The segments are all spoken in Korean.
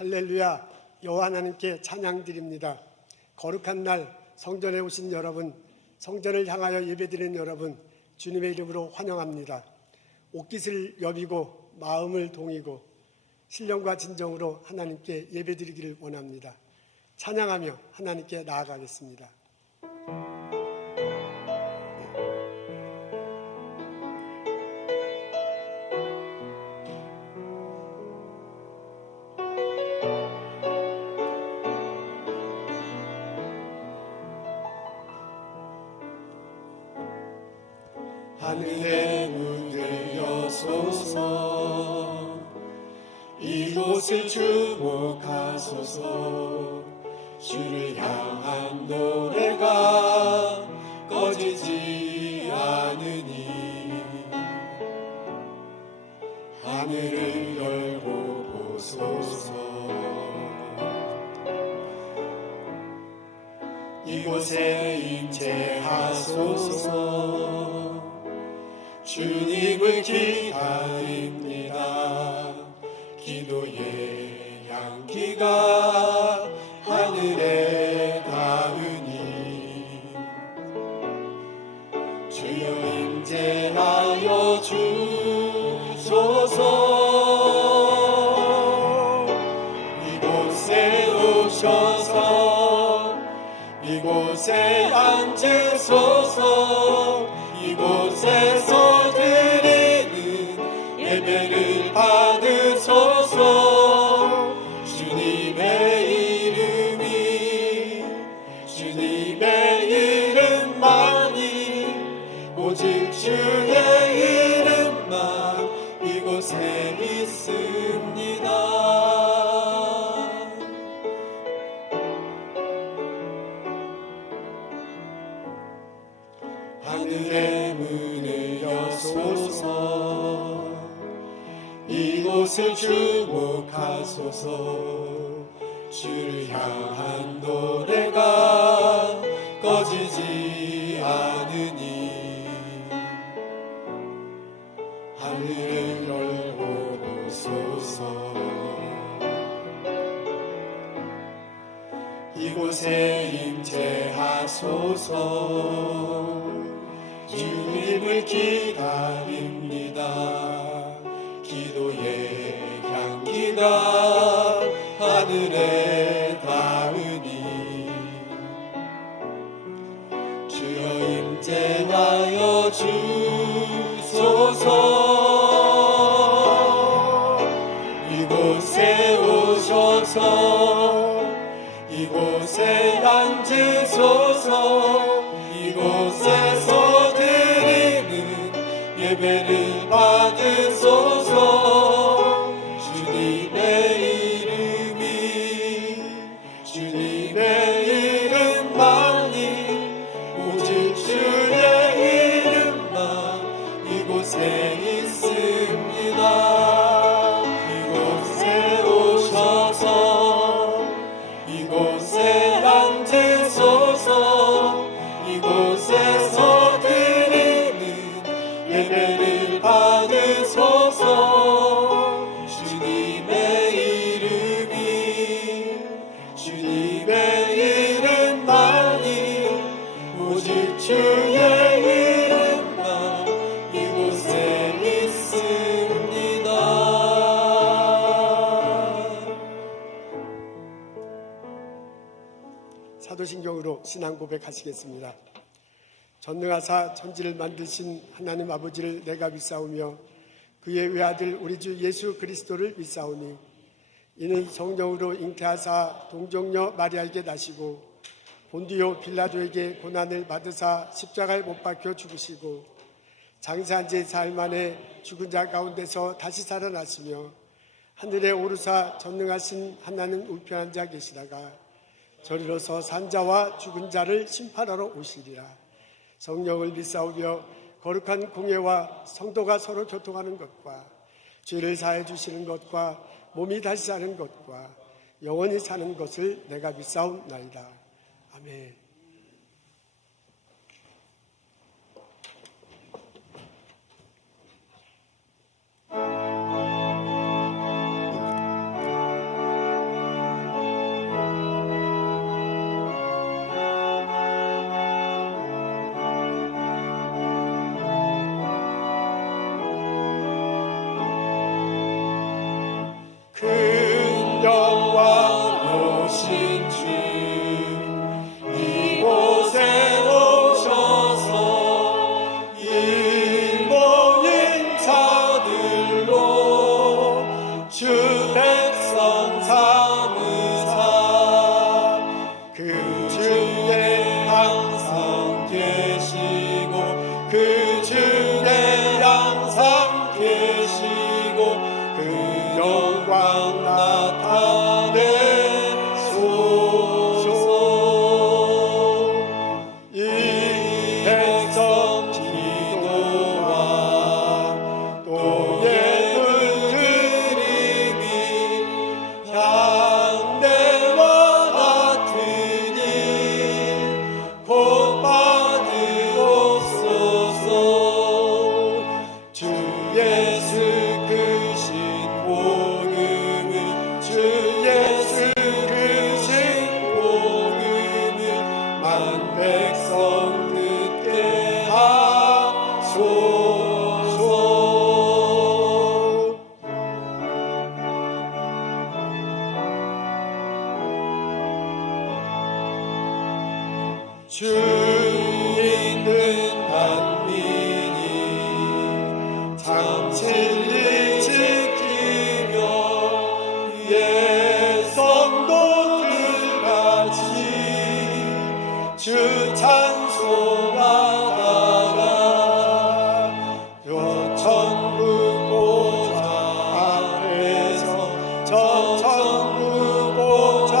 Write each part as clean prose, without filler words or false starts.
할렐루야, 여호와 하나님께 찬양드립니다. 거룩한 날 성전에 오신 여러분, 성전을 향하여 예배드리는 여러분, 주님의 이름으로 환영합니다. 옷깃을 여비고 마음을 동이고 신령과 진정으로 하나님께 예배드리기를 원합니다. 찬양하며 하나님께 나아가겠습니다. 하늘의 문을 여소서, 이곳을 주목하소서. 주를 향한 노래가 꺼지지 않으니 하늘을 열고 보소서. 이곳에 임재하소서. 주님을 기다립니다. 기도의 향기가 하늘에 닿으니 주여 임재하여 주소서. 이곳에 오셔서 이곳에 앉으소서. 이곳에서 드리는 예배를 받으소서. 주님의 이름만이, 오직 주의 이름만 이곳에 있습니다. 하늘의 문을 여소서. 이곳을 주목하소서. 주를 향한 노래가 꺼지지 않으니 하늘을 열고 보소서. 이곳에 임재하소서. 주님을 기다립니다. 기도의 향기가 하늘에 닿으니 주여 임재하여 주소서. 이곳에 오셔서 이곳에 앉으소서. 이곳에서 드리는 예배를 받으소서. 주님의 이름만이, 오직 주의 이름만 이곳에 있습니다. 이곳에 오셔서 이곳에 앉으소서. 이곳에서 드리는 예배를 받으소서. 주님의 이름만이, 오직 주의 이름만 이곳에 있습니다. 사도신경으로 신앙 고백하시겠습니다. 전능하사 천지를 만드신 하나님 아버지를 내가 믿사오며 그의 외아들 우리 주 예수 그리스도를 믿사오니 이는 성령으로 잉태하사 동정녀 마리아에게 나시고 본디오 빌라도에게 고난을 받으사 십자가에 못 박혀 죽으시고 장사한 지 사흘 만에 죽은 자 가운데서 다시 살아나시며 하늘에 오르사 전능하신 하나님 우편한 자 계시다가 저리로서 산자와 죽은 자를 심판하러 오시리라. 성령을 믿사오며 거룩한 공예와 성도가 서로 교통하는 것과 죄를 사해 주시는 것과 몸이 다시 사는 것과 영원히 사는 것을 내가 믿사옵나이다. 아멘. 오신 주 이곳에 오셔서 이 모인 자들로 주 백성 삼으사 그 중에 항상 계시고 그 중에 항상 계시고 그 영광 나타내소서. 이 백성 기도와 또 예물 드림이 향내와 같으니 곧 받으옵소서. 주 예수 크신 복음은 주 예수 크신 복음은 만 백성 듣게 하소서. 주 있는 만민이 참 진리 지키며 예 성도들같이 주 찬송하다가 요 천국 보좌 앞에서 저 천국 보좌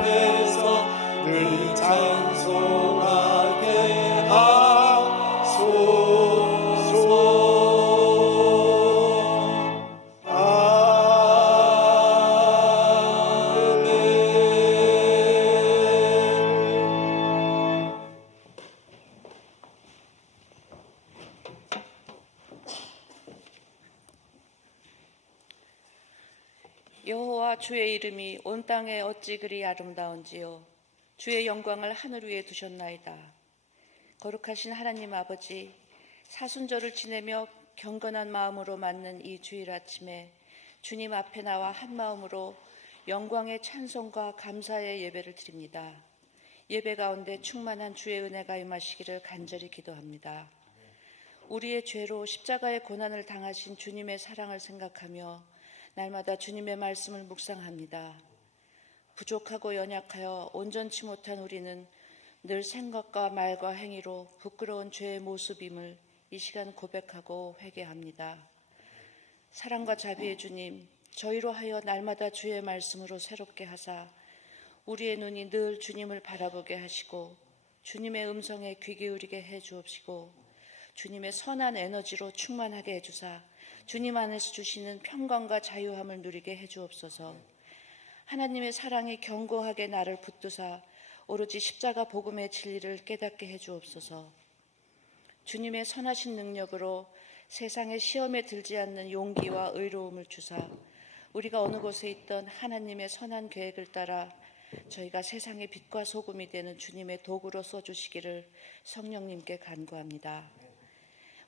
앞에서 늘 찬송하게 하소서. 아멘. 여호와 주의 이름이 온 땅에 어찌 그리 아름다운지요. 주의 영광을 하늘 위에 두셨나이다. 거룩하신 하나님 아버지, 사순절을 지내며 경건한 마음으로 맞는 이 주일 아침에 주님 앞에 나와 한 마음으로 영광의 찬송과 감사의 예배를 드립니다. 예배 가운데 충만한 주의 은혜가 임하시기를 간절히 기도합니다. 우리의 죄로 십자가의 고난을 당하신 주님의 사랑을 생각하며 날마다 주님의 말씀을 묵상합니다. 부족하고 연약하여 온전치 못한 우리는 늘 생각과 말과 행위로 부끄러운 죄의 모습임을 이 시간 고백하고 회개합니다. 사랑과 자비의 주님, 저희로 하여 날마다 주의 말씀으로 새롭게 하사 우리의 눈이 늘 주님을 바라보게 하시고 주님의 음성에 귀 기울이게 해 주옵시고 주님의 선한 에너지로 충만하게 해주사 주님 안에서 주시는 평강과 자유함을 누리게 해 주옵소서. 하나님의 사랑이 견고하게 나를 붙드사 오로지 십자가 복음의 진리를 깨닫게 해 주옵소서. 주님의 선하신 능력으로 세상의 시험에 들지 않는 용기와 의로움을 주사 우리가 어느 곳에 있던 하나님의 선한 계획을 따라 저희가 세상의 빛과 소금이 되는 주님의 도구로 써주시기를 성령님께 간구합니다.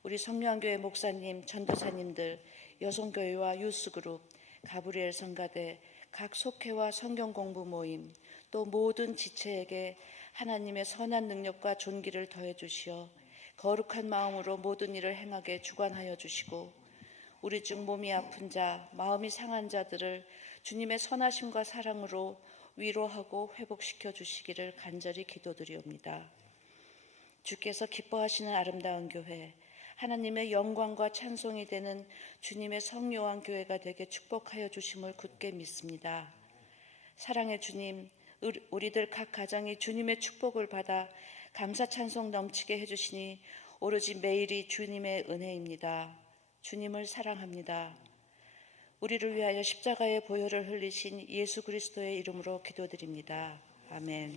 우리 성령교회 목사님, 전도사님들, 여성교회와 유스그룹, 가브리엘 성가대, 각 속회와 성경공부 모임, 또 모든 지체에게 하나님의 선한 능력과 존귀를 더해 주시어 거룩한 마음으로 모든 일을 행하게 주관하여 주시고 우리 중 몸이 아픈 자, 마음이 상한 자들을 주님의 선하심과 사랑으로 위로하고 회복시켜 주시기를 간절히 기도드리옵니다. 주께서 기뻐하시는 아름다운 교회, 하나님의 영광과 찬송이 되는 주님의 성요한 교회가 되게 축복하여 주심을 굳게 믿습니다. 사랑의 주님, 우리들 각 가정이 주님의 축복을 받아 감사 찬송 넘치게 해주시니 오로지 매일이 주님의 은혜입니다. 주님을 사랑합니다. 우리를 위하여 십자가의 보혈을 흘리신 예수 그리스도의 이름으로 기도드립니다. 아멘.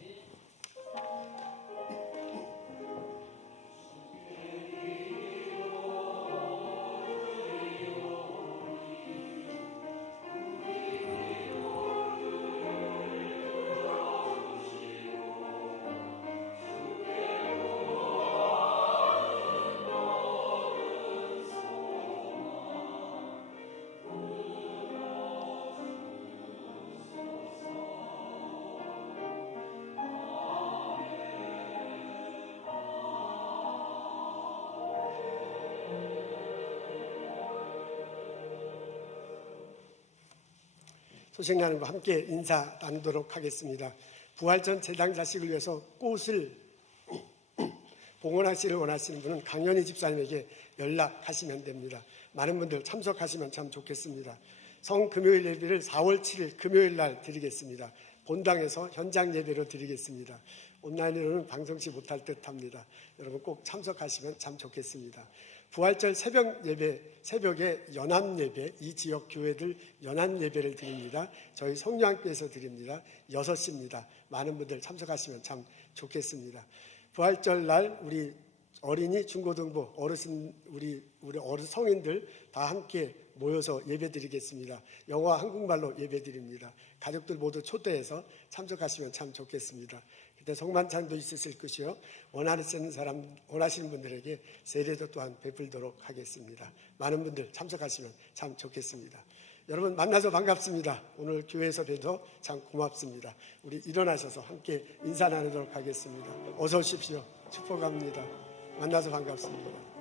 소식나눔과 함께 인사 나누도록 하겠습니다. 부활전 제당 자식을 위해서 꽃을 봉헌하시를 원하시는 분은 강연희 집사님에게 연락하시면 됩니다. 많은 분들 참석하시면 참 좋겠습니다. 성금요일 예배를 4월 7일 금요일 날 드리겠습니다. 본당에서 현장 예배로 드리겠습니다. 온라인으로는 방송치 못할 듯합니다. 여러분 꼭 참석하시면 참 좋겠습니다. 부활절 새벽 예배, 새벽에 연합 예배, 이 지역 교회들 연합 예배를 드립니다. 저희 성령학교에서 드립니다. 6시입니다. 많은 분들 참석하시면 참 좋겠습니다. 부활절 날 우리 어린이, 중고등부, 어르신, 우리 성인들 다 함께 모여서 예배드리겠습니다. 영어와 한국말로 예배드립니다. 가족들 모두 초대해서 참석하시면 참 좋겠습니다. 그때 성만찬도 있으실 것이요. 원하시는 분들에게 세례도 또한 베풀도록 하겠습니다. 많은 분들 참석하시면 참 좋겠습니다. 여러분 만나서 반갑습니다. 오늘 교회에서 뵈서 참 고맙습니다. 우리 일어나셔서 함께 인사 나누도록 하겠습니다. 어서 오십시오. 축복합니다. 만나서 반갑습니다.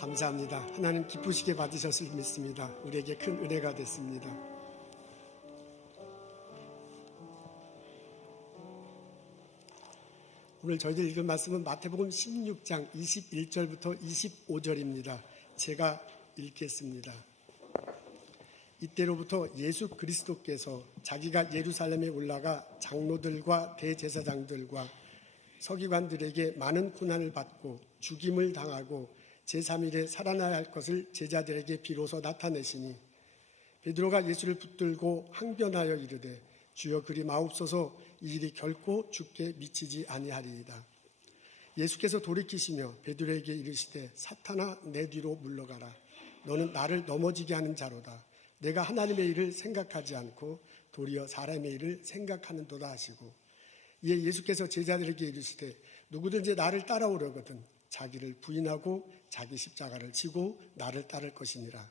감사합니다. 하나님 기쁘시게 받으셨을 믿습니다. 우리에게 큰 은혜가 됐습니다. 오늘 저희들 읽은 말씀은 마태복음 16장 21절부터 25절입니다. 제가 읽겠습니다. 이때로부터 예수 그리스도께서 자기가 예루살렘에 올라가 장로들과 대제사장들과 서기관들에게 많은 고난을 받고 죽임을 당하고 제3일에 살아나야 할 것을 제자들에게 비로소 나타내시니 베드로가 예수를 붙들고 항변하여 이르되 주여 그리 마옵소서 이 일이 결코 주께 미치지 아니하리이다. 예수께서 돌이키시며 베드로에게 이르시되 사탄아 내 뒤로 물러가라. 너는 나를 넘어지게 하는 자로다. 내가 하나님의 일을 생각하지 않고 도리어 사람의 일을 생각하는도다 하시고 이에 예수께서 제자들에게 이르시되 누구든지 나를 따라오려거든 자기를 부인하고 자기 십자가를 지고 나를 따를 것이니라.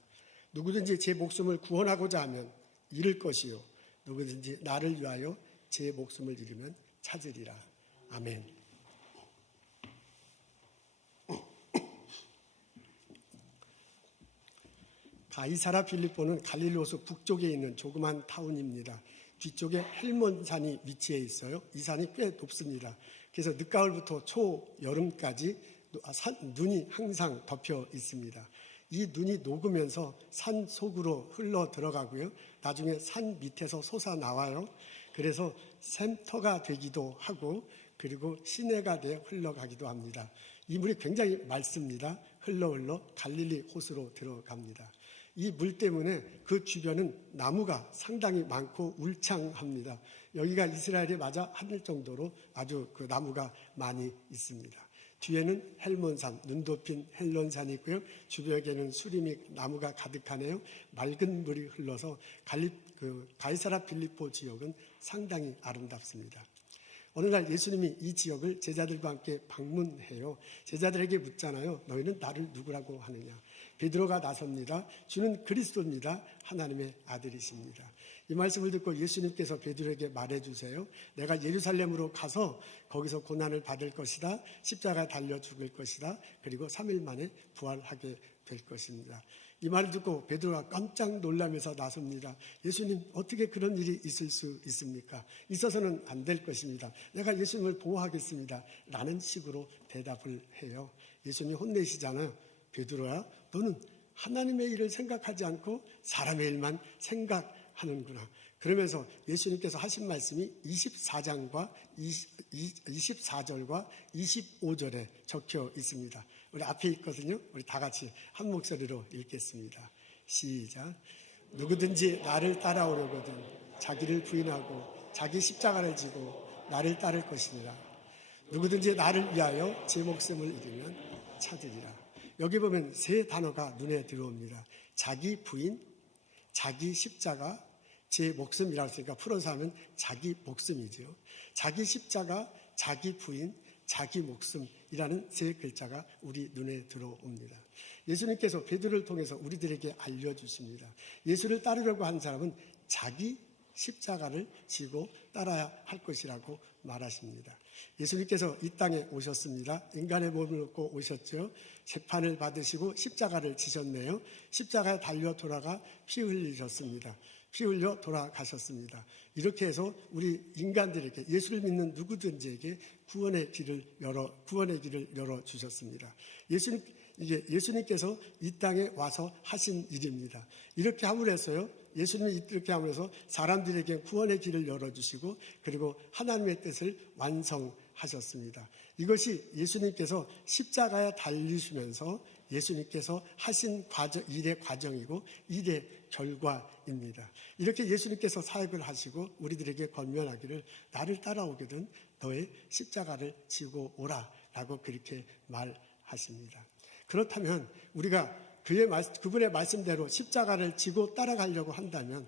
누구든지 제 목숨을 구원하고자 하면 잃을 것이요 누구든지 나를 위하여 제 목숨을 잃으면 찾으리라. 아멘. 가이사라 빌립보는 갈릴리호수 북쪽에 있는 조그만 타운입니다. 뒤쪽에 헬몬산이 위치해 있어요. 이 산이 꽤 높습니다. 그래서 늦가을부터 초여름까지 눈이 항상 덮여 있습니다. 이 눈이 녹으면서 산 속으로 흘러 들어가고요. 나중에 산 밑에서 솟아 나와요. 그래서 샘터가 되기도 하고 그리고 시내가 되어 흘러가기도 합니다. 이 물이 굉장히 맑습니다. 흘러 갈릴리 호수로 들어갑니다. 이 물 때문에 그 주변은 나무가 상당히 많고 울창합니다. 여기가 이스라엘에 맞아 하늘 정도로 아주 그 나무가 많이 있습니다. 뒤에는 헬몬산, 눈 덮인 헬론산이 있고요. 주변에는 수림이 나무가 가득하네요. 맑은 물이 흘러서 가이사라 빌립보 지역은 상당히 아름답습니다. 어느 날 예수님이 이 지역을 제자들과 함께 방문해요. 제자들에게 묻잖아요. 너희는 나를 누구라고 하느냐? 베드로가 나섭니다. 주는 그리스도입니다. 하나님의 아들이십니다. 이 말씀을 듣고 예수님께서 베드로에게 말해주세요. 내가 예루살렘으로 가서 거기서 고난을 받을 것이다. 십자가에 달려 죽을 것이다. 그리고 3일 만에 부활하게 될 것입니다. 이 말을 듣고 베드로가 깜짝 놀라면서 나섭니다. 예수님, 어떻게 그런 일이 있을 수 있습니까? 있어서는 안 될 것입니다. 내가 예수님을 보호하겠습니다. 라는 식으로 대답을 해요. 예수님이 혼내시잖아요. 베드로야, 너는 하나님의 일을 생각하지 않고 사람의 일만 생각하는구나. 그러면서 예수님께서 하신 말씀이 24절과 25절에 적혀 있습니다. 우리 앞에 있거든요. 우리 다 같이 한 목소리로 읽겠습니다. 시작. 누구든지 나를 따라오려거든 자기를 부인하고 자기 십자가를 지고 나를 따를 것이니라. 누구든지 나를 위하여 제 목숨을 잃으면 찾으리라. 여기 보면 세 단어가 눈에 들어옵니다. 자기 부인, 자기 십자가, 제 목숨이라고 했으니까 풀어서 하면 자기 목숨이죠. 자기 십자가, 자기 부인, 자기 목숨이라는 세 글자가 우리 눈에 들어옵니다. 예수님께서 베드로를 통해서 우리들에게 알려주십니다. 예수를 따르려고 한 사람은 자기 십자가를 지고 따라야 할 것이라고 말하십니다. 예수님께서 이 땅에 오셨습니다. 인간의 몸을 얻고 오셨죠. 재판을 받으시고 십자가를 지셨네요. 십자가에 달려 돌아가 피 흘리셨습니다. 피 흘려 돌아가셨습니다. 이렇게 해서 우리 인간들에게 예수를 믿는 누구든지에게 구원의 길을 열어 주셨습니다. 예수님께서 이 땅에 와서 하신 일입니다. 이렇게 함으로 해서요. 예수님이 이렇게 함으로 사람들에게 구원의 길을 열어주시고 그리고 하나님의 뜻을 완성하셨습니다. 이것이 예수님께서 십자가에 달리시면서 예수님께서 하신 일의 과정이고 일의 결과입니다. 이렇게 예수님께서 사역을 하시고 우리들에게 권면하기를 나를 따라오거든 너의 십자가를 지고 오라라고 그렇게 말하십니다. 그렇다면 우리가 그분의 말씀대로 십자가를 지고 따라가려고 한다면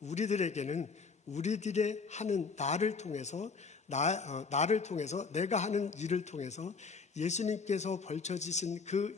우리들에게는 우리들의 하는 나를 통해서 내가 하는 일을 통해서 예수님께서 벌쳐지신 그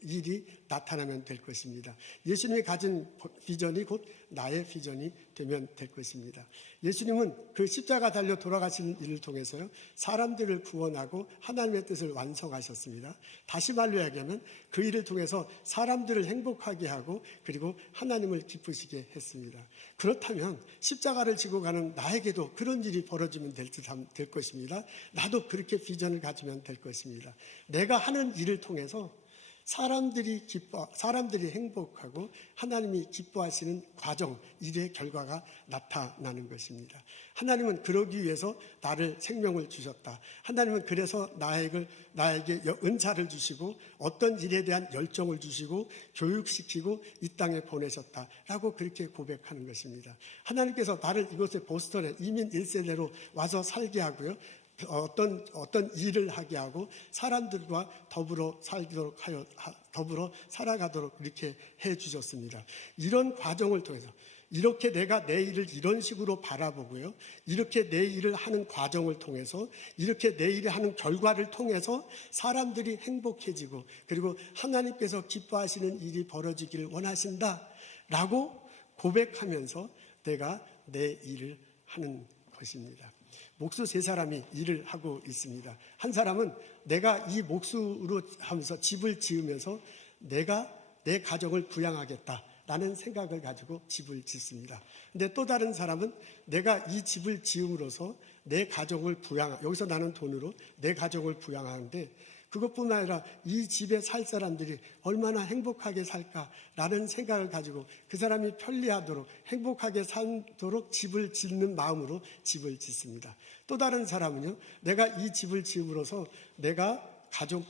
일이 나타나면 될 것입니다. 예수님이 가진 비전이 곧 나의 비전이 되면 될 것입니다. 예수님은 그 십자가 달려 돌아가시는 일을 통해서요, 사람들을 구원하고 하나님의 뜻을 완성하셨습니다. 다시 말로 이야기하면 그 일을 통해서 사람들을 행복하게 하고 그리고 하나님을 기쁘시게 했습니다. 그렇다면 십자가를 지고 가는 나에게도 그런 일이 벌어지면 될 것입니다. 나도 그렇게 비전을 가지면 될 것입니다. 내가 하는 일을 통해서 사람들이 행복하고 하나님이 기뻐하시는 과정, 일의 결과가 나타나는 것입니다. 하나님은 그러기 위해서 나를 생명을 주셨다. 하나님은 그래서 나에게 은사를 주시고 어떤 일에 대한 열정을 주시고 교육시키고 이 땅에 보내셨다라고 그렇게 고백하는 것입니다. 하나님께서 나를 이곳에 보스턴에 이민 1세대로 와서 살게 하고요, 어떤 일을 하게 하고 사람들과 더불어 살아가도록 이렇게 해 주셨습니다. 이런 과정을 통해서 이렇게 내가 내 일을 이런 식으로 바라보고요, 이렇게 내 일을 하는 과정을 통해서 이렇게 내 일을 하는 결과를 통해서 사람들이 행복해지고 그리고 하나님께서 기뻐하시는 일이 벌어지기를 원하신다라고 고백하면서 내가 내 일을 하는 것입니다. 목수 세 사람이 일을 하고 있습니다. 한 사람은 내가 이 목수로 하면서 집을 지으면서 내가 내 가정을 부양하겠다라는 생각을 가지고 집을 짓습니다. 근데 또 다른 사람은 내가 이 집을 지음으로써 내 가정을 여기서 나는 돈으로 내 가정을 부양하는데 그것뿐만 아니라 이 집에 살 사람들이 얼마나 행복하게 살까라는 생각을 가지고 그 사람이 편리하도록 행복하게 살도록 집을 짓는 마음으로 집을 짓습니다. 또 다른 사람은요, 내가 이 집을 지음으로써 내가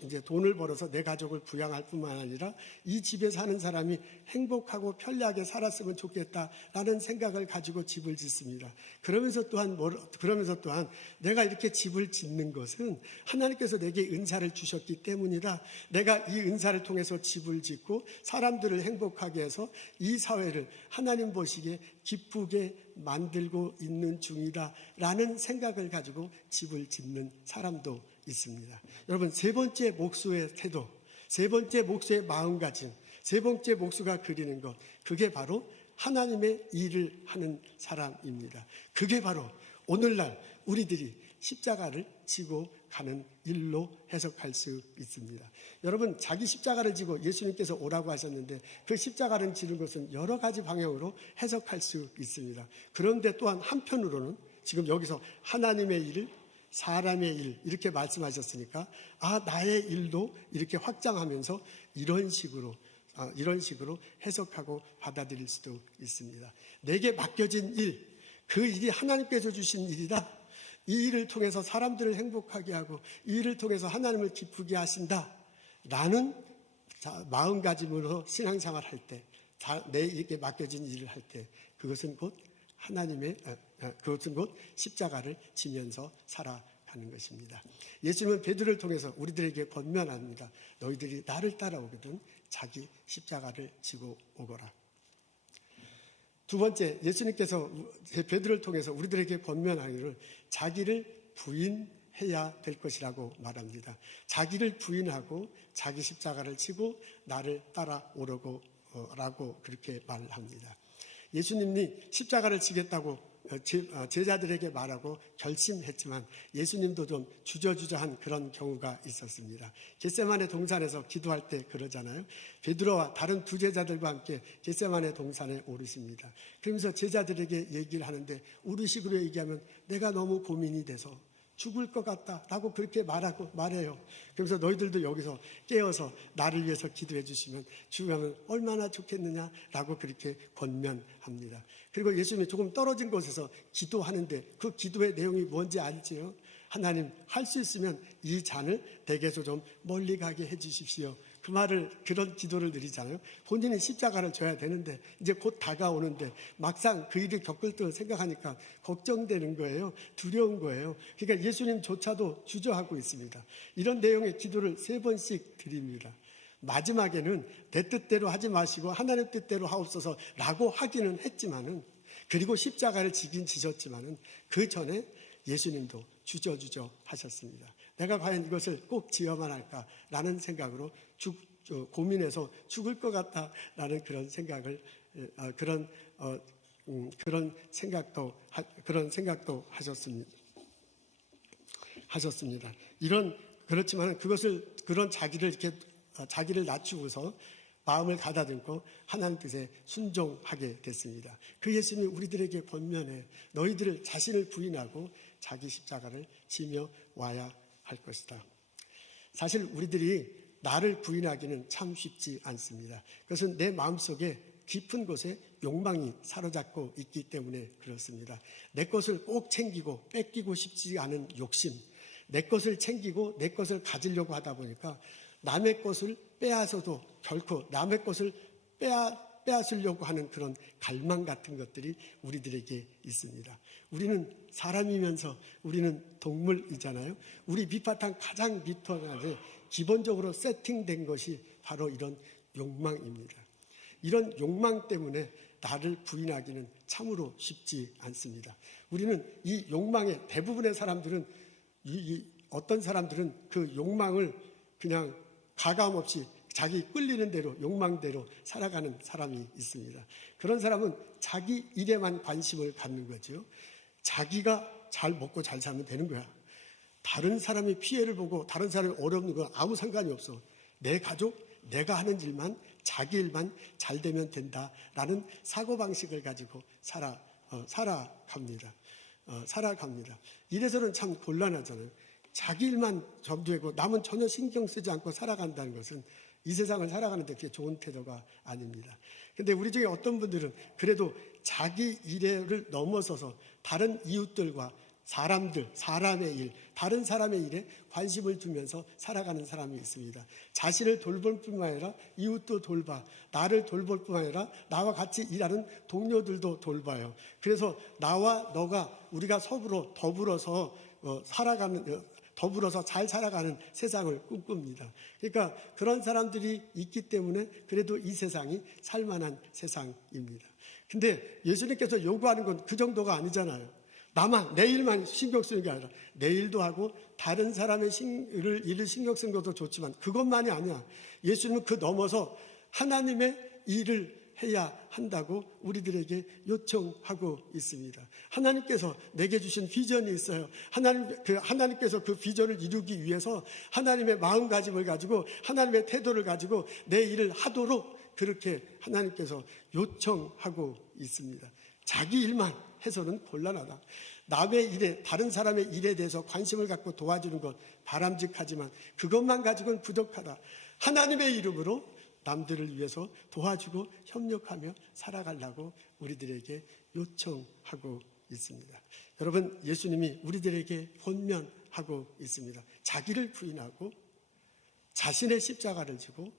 이제 돈을 벌어서 내 가족을 부양할 뿐만 아니라 이 집에 사는 사람이 행복하고 편리하게 살았으면 좋겠다라는 생각을 가지고 집을 짓습니다. 그러면서 또한 내가 이렇게 집을 짓는 것은 하나님께서 내게 은사를 주셨기 때문이다. 내가 이 은사를 통해서 집을 짓고 사람들을 행복하게 해서 이 사회를 하나님 보시기에 기쁘게 만들고 있는 중이다라는 생각을 가지고 집을 짓는 사람도 있습니다. 여러분, 세 번째 목수의 태도, 세 번째 목수의 마음가짐, 세 번째 목수가 그리는 것, 그게 바로 하나님의 일을 하는 사람입니다. 그게 바로 오늘날 우리들이 십자가를 지고 가는 일로 해석할 수 있습니다. 여러분, 자기 십자가를 지고 예수님께서 오라고 하셨는데 그 십자가를 지는 것은 여러 가지 방향으로 해석할 수 있습니다. 그런데 또한 한편으로는 지금 여기서 하나님의 일을 사람의 일 이렇게 말씀하셨으니까 나의 일도 이렇게 확장하면서 이런 식으로 해석하고 받아들일 수도 있습니다. 내게 맡겨진 일, 그 일이 하나님께서 주신 일이다. 이 일을 통해서 사람들을 행복하게 하고 이 일을 통해서 하나님을 기쁘게 하신다라는 마음가짐으로 신앙생활 할 때, 내게 맡겨진 일을 할 때 그것은 곧 십자가를 지면서 살아가는 것입니다. 예수님은 베드로를 통해서 우리들에게 권면합니다. 너희들이 나를 따라오거든 자기 십자가를 지고 오거라. 두 번째, 예수님께서 베드로를 통해서 우리들에게 권면하기를 자기를 부인해야 될 것이라고 말합니다. 자기를 부인하고 자기 십자가를 지고 나를 따라오라고 그렇게 말합니다. 예수님이 십자가를 지겠다고 제자들에게 말하고 결심했지만 예수님도 좀 주저주저한 그런 경우가 있었습니다. 겟세마네 동산에서 기도할 때 그러잖아요. 베드로와 다른 두 제자들과 함께 겟세마네 동산에 오르십니다. 그러면서 제자들에게 얘기를 하는데 우리식으로 얘기하면 내가 너무 고민이 돼서 죽을 것 같다라고 그렇게 말해요. 그래서 너희들도 여기서 깨어서 나를 위해서 기도해 주시면 죽으면 얼마나 좋겠느냐라고 그렇게 권면합니다. 그리고 예수님이 조금 떨어진 곳에서 기도하는데 그 기도의 내용이 뭔지 알지요? 하나님, 할 수 있으면 이 잔을 내게서 좀 멀리 가게 해 주십시오. 그런 기도를 드리잖아요. 본인이 십자가를 져야 되는데 이제 곧 다가오는데 막상 그 일을 겪을 때 생각하니까 걱정되는 거예요. 두려운 거예요. 그러니까 예수님조차도 주저하고 있습니다. 이런 내용의 기도를 3번씩 드립니다. 마지막에는 내 뜻대로 하지 마시고 하나님 뜻대로 하옵소서라고 하기는 했지만은, 그리고 십자가를 지긴 지셨지만은 그 전에 예수님도 주저주저 하셨습니다. 내가 과연 이것을 꼭 지어만 할까라는 생각으로 고민해서 죽을 것 같다라는 그런 생각을 그런 생각도 하셨습니다. 그렇지만 그런 자기를 낮추고서 마음을 가다듬고 하나님 뜻에 순종하게 됐습니다. 그 예수님이 우리들에게 권면해 너희들 자신을 부인하고 자기 십자가를 지며 와야 할 것이다. 사실 우리들이 나를 부인하기는 참 쉽지 않습니다. 그것은 내 마음속에 깊은 곳에 욕망이 사로잡고 있기 때문에 그렇습니다. 내 것을 꼭 챙기고 뺏기고 싶지 않은 욕심, 내 것을 챙기고 내 것을 가지려고 하다 보니까 남의 것을 빼앗아도 결코 남의 것을 빼앗으려고 하는 그런 갈망 같은 것들이 우리들에게 있습니다. 우리는 사람이면서 우리는 동물이잖아요. 우리 밑바탕 가장 밑바탕에 기본적으로 세팅된 것이 바로 이런 욕망입니다. 이런 욕망 때문에 나를 부인하기는 참으로 쉽지 않습니다. 우리는 이 욕망의 대부분의 사람들은 어떤 사람들은 그 욕망을 그냥 가감없이 자기 끌리는 대로 욕망대로 살아가는 사람이 있습니다. 그런 사람은 자기 일에만 관심을 갖는 거죠. 자기가 잘 먹고 잘 살면 되는 거야. 다른 사람이 피해를 보고 다른 사람이 어려운 건 아무 상관이 없어. 내 가족, 내가 하는 일만, 자기 일만 잘 되면 된다라는 사고방식을 가지고 살아갑니다. 이래서는 참 곤란하잖아요. 자기 일만 점두하고 남은 전혀 신경 쓰지 않고 살아간다는 것은 이 세상을 살아가는데 그게 좋은 태도가 아닙니다. 그런데 우리 중에 어떤 분들은 그래도 자기 일을 넘어서서 다른 이웃들과 사람의 일, 다른 사람의 일에 관심을 두면서 살아가는 사람이 있습니다. 자신을 돌볼 뿐만 아니라 이웃도 돌봐, 나를 돌볼 뿐만 아니라 나와 같이 일하는 동료들도 돌봐요. 그래서 나와 너가 우리가 서로 더불어서 잘 살아가는 세상을 꿈꿉니다. 그러니까 그런 사람들이 있기 때문에 그래도 이 세상이 살만한 세상입니다. 근데 예수님께서 요구하는 건 그 정도가 아니잖아요. 내 일만 신경 쓰는 게 아니라 내 일도 하고 다른 사람의 일을 신경 쓰는 것도 좋지만 그것만이 아니야. 예수님은 그 넘어서 하나님의 일을 해야 한다고 우리들에게 요청하고 있습니다. 하나님께서 내게 주신 비전이 있어요. 하나님께서 그 비전을 이루기 위해서 하나님의 마음가짐을 가지고 하나님의 태도를 가지고 내 일을 하도록 그렇게 하나님께서 요청하고 있습니다. 자기 일만 해서는 곤란하다. 남의 일에, 다른 사람의 일에 대해서 관심을 갖고 도와주는 것 바람직하지만 그것만 가지고는 부족하다. 하나님의 이름으로 남들을 위해서 도와주고 협력하며 살아가려고 우리들에게 요청하고 있습니다. 여러분, 예수님이 우리들에게 권면하고 있습니다. 자기를 부인하고 자신의 십자가를 지고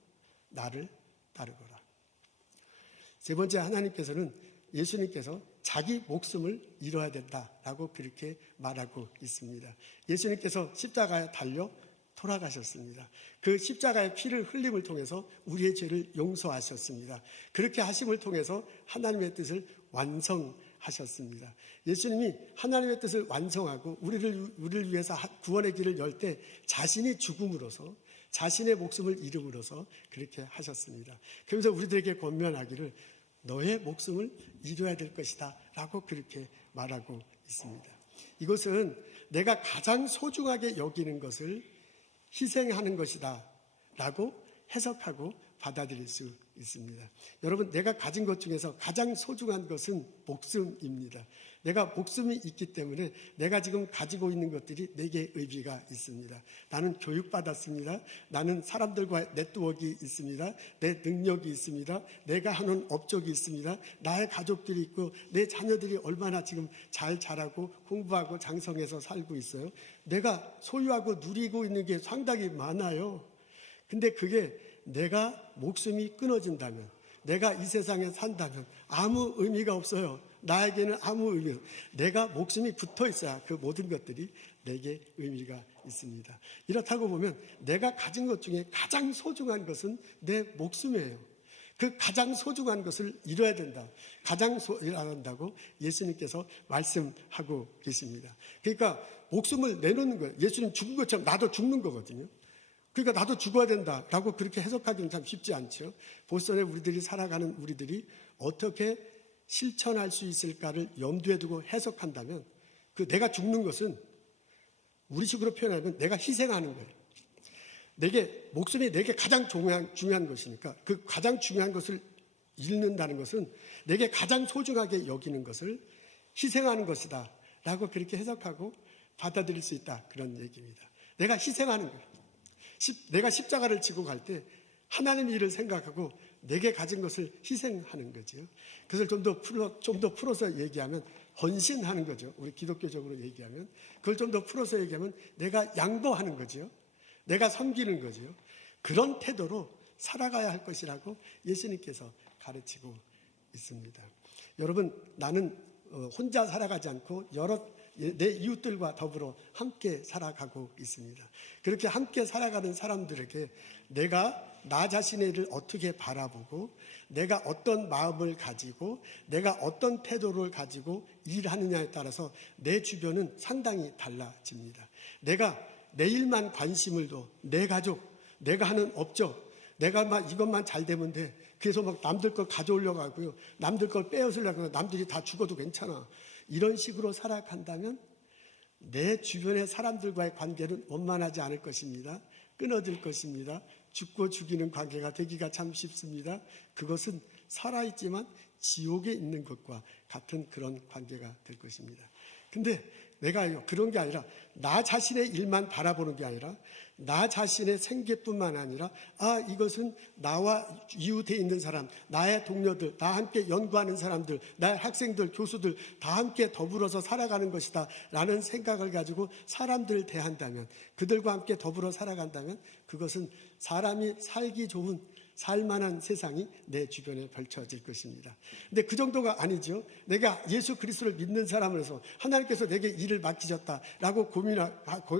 나를 따르거라. 세 번째, 예수님께서 자기 목숨을 잃어야 된다라고 그렇게 말하고 있습니다. 예수님께서 십자가에 달려 돌아가셨습니다. 그 십자가의 피를 흘림을 통해서 우리의 죄를 용서하셨습니다. 그렇게 하심을 통해서 하나님의 뜻을 완성하셨습니다. 예수님이 하나님의 뜻을 완성하고 우리를 위해서 구원의 길을 열 때 자신이 죽음으로써 자신의 목숨을 잃음으로써 그렇게 하셨습니다. 그러면서 우리들에게 권면하기를 너의 목숨을 잃어야 될 것이다 라고 그렇게 말하고 있습니다. 이것은 내가 가장 소중하게 여기는 것을 희생하는 것이다 라고 해석하고 받아들일 수 있습니다. 여러분, 내가 가진 것 중에서 가장 소중한 것은 목숨입니다. 내가 목숨이 있기 때문에 내가 지금 가지고 있는 것들이 내게 의미가 있습니다. 나는 교육받았습니다. 나는 사람들과 네트워크가 있습니다. 내 능력이 있습니다. 내가 하는 업적이 있습니다. 나의 가족들이 있고 내 자녀들이 얼마나 지금 잘 자라고 공부하고 장성해서 살고 있어요. 내가 소유하고 누리고 있는 게 상당히 많아요. 근데 그게 내가 목숨이 끊어진다면, 내가 이 세상에 산다면 아무 의미가 없어요. 나에게는 아무 의미 없어요. 내가 목숨이 붙어 있어야 그 모든 것들이 내게 의미가 있습니다. 이렇다고 보면 내가 가진 것 중에 가장 소중한 것은 내 목숨이에요. 그 가장 소중한 것을 잃어야 된다. 잃어야 한다고 예수님께서 말씀하고 계십니다. 그러니까 목숨을 내놓는 거예요. 예수님 죽은 것처럼 나도 죽는 거거든요. 그러니까 나도 죽어야 된다라고 그렇게 해석하기는 참 쉽지 않죠. 보선에 살아가는 우리들이 어떻게 실천할 수 있을까를 염두에 두고 해석한다면 그 내가 죽는 것은 우리식으로 표현하면 내가 희생하는 거예요. 목숨이 내게 가장 중요한 것이니까 그 가장 중요한 것을 잃는다는 것은 내게 가장 소중하게 여기는 것을 희생하는 것이다 라고 그렇게 해석하고 받아들일 수 있다, 그런 얘기입니다. 내가 희생하는 거예요. 내가 십자가를 지고 갈 때 하나님의 일을 생각하고 내게 가진 것을 희생하는 거죠. 그것을 좀 더 풀어서 얘기하면 헌신하는 거죠. 우리 기독교적으로 얘기하면 그걸 좀 더 풀어서 얘기하면 내가 양보하는 거죠. 내가 섬기는 거죠. 그런 태도로 살아가야 할 것이라고 예수님께서 가르치고 있습니다. 여러분, 나는 혼자 살아가지 않고 내 이웃들과 더불어 함께 살아가고 있습니다. 그렇게 함께 살아가는 사람들에게 내가 나 자신의 일을 어떻게 바라보고 내가 어떤 마음을 가지고 내가 어떤 태도를 가지고 일하느냐에 따라서 내 주변은 상당히 달라집니다. 내가 내 일만 관심을 둬, 내 가족, 내가 하는 업적, 내가 막 이것만 잘 되면 돼. 그래서 막 남들 걸 가져오려고 하고요. 남들 걸 빼앗으려고 하고 남들이 다 죽어도 괜찮아. 이런 식으로 살아간다면 내 주변의 사람들과의 관계는 원만하지 않을 것입니다. 끊어질 것입니다. 죽고 죽이는 관계가 되기가 참 쉽습니다. 그것은 살아있지만 지옥에 있는 것과 같은 그런 관계가 될 것입니다. 근데 내가 그런 게 아니라 나 자신의 일만 바라보는 게 아니라 나 자신의 생계뿐만 아니라 이것은 나와 이웃에 있는 사람, 나의 동료들, 나와 함께 연구하는 사람들, 나의 학생들, 교수들 다 함께 더불어서 살아가는 것이다 라는 생각을 가지고 사람들을 대한다면, 그들과 함께 더불어 살아간다면 그것은 사람이 살기 좋은 살만한 세상이 내 주변에 펼쳐질 것입니다. 근데 그 정도가 아니죠. 내가 예수 그리스도를 믿는 사람으로서 하나님께서 내게 일을 맡기셨다라고